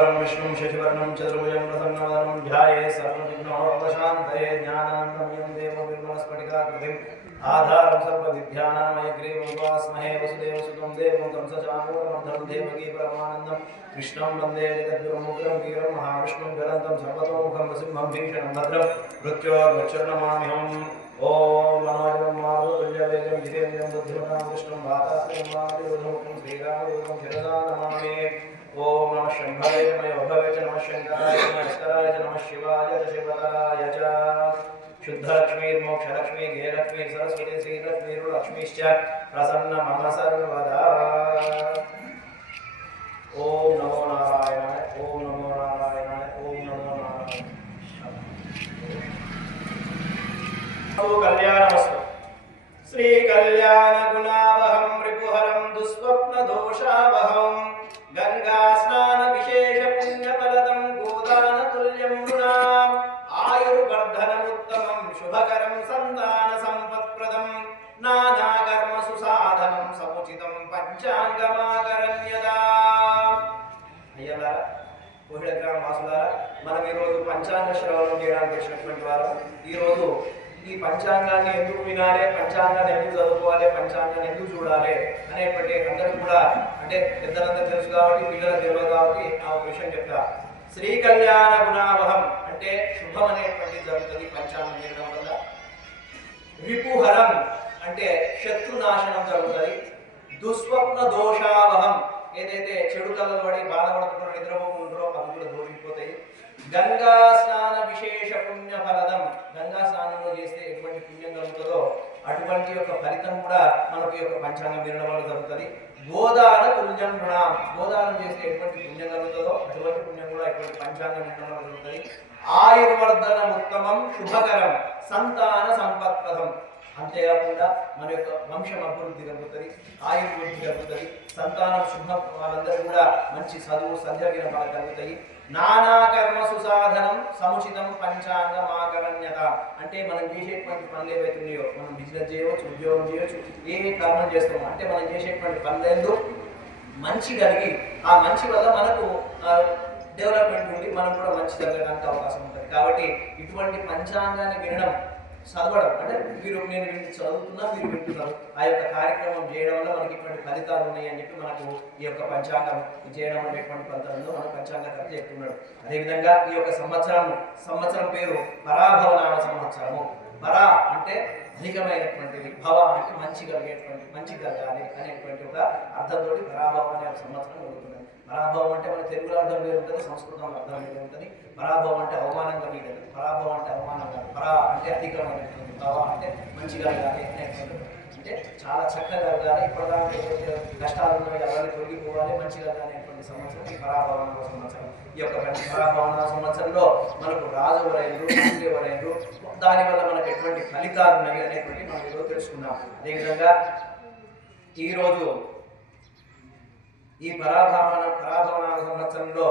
विष्णुं शशिवर्णं चतुर्भुजं प्रसन्नवदनं ध्याये सर्वविघ्नोपशान्तये ज्ञानानन्दं यं देवविमलस्फटिकाकृतिम् आधारं सर्वविद्यानां हयग्रीवं उपास्महे वसुदेवसुतं देवं कंसचाणूरमर्धनं देवकी परमानन्दं कृष्णं वन्दे जगद्गुरुं उग्रं वीरं महाविष्णुं ज्वलन्तं सर्वतोमुखं नृसिंहं भीषणं भद्रं मृत्योर्मृत्युर्नमाम्यहम् ओम मनोजवं मारुतुल्यवेगं जितेन्द्रं बुद्धिमतां कृष्णं वातात्मजं वायुर्धूतं श्रीरामदूतं शिरसा नमामि। ओम नमः शंभवे नमः भवे च नमः शंकराय नमः ईश्वराय च नमः शिवाय च शिवतराय च शुद्धलक्ष्मीर्मोक्षलक्ष्मी गेयलक्ष्मी सरस्वती श्रीलक्ष्मीर्लक्ष्मीश्च प्रसन्न मम सर्वदा। ओम नमो नारायणाय ओम नमो नारायणाय ओम नमो नारायणाय। कल्याणमस्तु। श्री कल्याण गुणावहं रिपुहरं दुस्वप्न दोषावहं गंगा स्नान विशेष पुण्यफलदं गोदान तुल्यं नृणाम् आयुर्वर्धनमुत्तमं शुभकरं संतान संपत्प्रदं नाना कर्म सुसाधनं समुचितं पंचांगमाकरण्यदा। అయ్యలారా కోహిడ గ్రామ వాసులారా మనం ఈ రోజు పంచాంగ శ్రవణం చేయడానికి వచ్చినటువంటి వారు ఈ రోజు ఈ పంచాంగాన్ని ఎందుకు వినాలి, పంచాంగాన్ని ఎందుకు చదువుకోవాలి, పంచాంగాన్ని ఎందుకు చూడాలి అనేటువంటి అందరూ కూడా అంటే పెద్దలందరూ తెలుసు కాబట్టి పిల్లలకు తెలియదు కాబట్టి ఆ విషయం చెప్తా. శ్రీ కళ్యాణ గుణావహం అంటే శుభం అనేటువంటి జరుగుతుంది పంచాంగం వినడం వల్ల. రిపుహరం అంటే శత్రునాశనం జరుగుతుంది. దుస్వప్న దోషావహం ఏదైతే చెడు కళ్ళ పడి బాధపడుతున్న నిద్రపోకుంటారో అవి కూడా దూరిపోతాయి. గంగా స్నాన విశేష పుణ్య ఫలదం గంగా స్నానంలో చేస్తే ఎటువంటి పుణ్యం కలుగుతుందో అటువంటి యొక్క ఫలితం కూడా మనకు యొక్క పంచాంగం వినడం వల్ల జరుగుతుంది. గోదాన తుల్యం రుణం గోదానం చేస్తే ఎటువంటి పుణ్యం కలుగుతుందో అటువంటి పుణ్యం కూడా ఎటువంటి పంచాంగం వినడం వల్ల జరుగుతుంది. ఆయుర్వర్ధనం ఉత్తమం శుభకరం సంతాన సంపత్ప్రదం అంతేకాకుండా మన యొక్క వంశం అభివృద్ధి కలుగుతుంది, ఆయుర్వృద్ధి కలుగుతుంది, సంతానం శుభం వాళ్ళందరూ కూడా మంచి చదువు సంధ్యాగిన బాగా కలుగుతాయి. నానా కర్మ సుసాధనం సముచితం పంచాంగమాకరణ్యత అంటే మనం చేసేటువంటి పనులు ఏవైతున్నాయో మనం బిజినెస్ చేయవచ్చు, ఉద్యోగం చేయవచ్చు, ఏ కర్మం చేస్తామో అంటే మనం చేసేటువంటి పనులందు మంచి కలిగి ఆ మంచి వల్ల మనకు డెవలప్మెంట్ ఉంది, మనం కూడా మంచి జరగడానికి అవకాశం ఉంటుంది. కాబట్టి ఇటువంటి పంచాంగాన్ని వినడం చదవడం అంటే నేను చదువుతున్నా మీరు వింటున్నారు ఆ యొక్క కార్యక్రమం చేయడం వల్ల మనకి ఇటువంటి ఫలితాలు ఉన్నాయి అని చెప్పి మనకు ఈ యొక్క పంచాంగం చేయడం వల్ల ఎటువంటి ఫలితాలు మనం పంచాంగకర్త చెప్తున్నాడు. అదేవిధంగా ఈ యొక్క సంవత్సరం పేరు పరాభవనామ సంవత్సరము. పరా అంటే అధికమైనటువంటిది, భవ అంటే మంచి కలిగేటువంటి మంచి కలగాలి అనేటువంటి ఒక అర్థంతో పరాభవ అనే ఒక సంవత్సరం జరుగుతుంది. పరాభవం అంటే మన తెలుగులో అర్థం వేరు ఉంటుంది, సంస్కృతంలో అర్థం వేరు ఉంటుంది. పరాభవం అంటే అవమానంగా ఉంటుంది, పరాభవం అంటే అవమానంగా, పరా అంటే అధికమైనటువంటి, భవ అంటే మంచిగా కలగాలి అనేటువంటి అంటే చాలా చక్కగా కలగాలి, ఇప్పటిదాకా ఏదైతే కష్టాలు ఉన్నాయో అవన్నీ తొలగిపోవాలి, మంచిగా అనేటువంటి సంవత్సరం ఈ పరాభవన సంవత్సరం. ఈ యొక్క పరాభవన సంవత్సరంలో మనకు రాజు ఎవరైండ్రు, మంత్రి ఎవరైండ్రు, దానివల్ల మనకు ఎటువంటి ఫలితాలు ఉన్నాయి అనేటువంటి మనం ఈరోజు తెలుసుకున్నాం. అదేవిధంగా ఈరోజు ఈ పరాభవన సంవత్సరంలో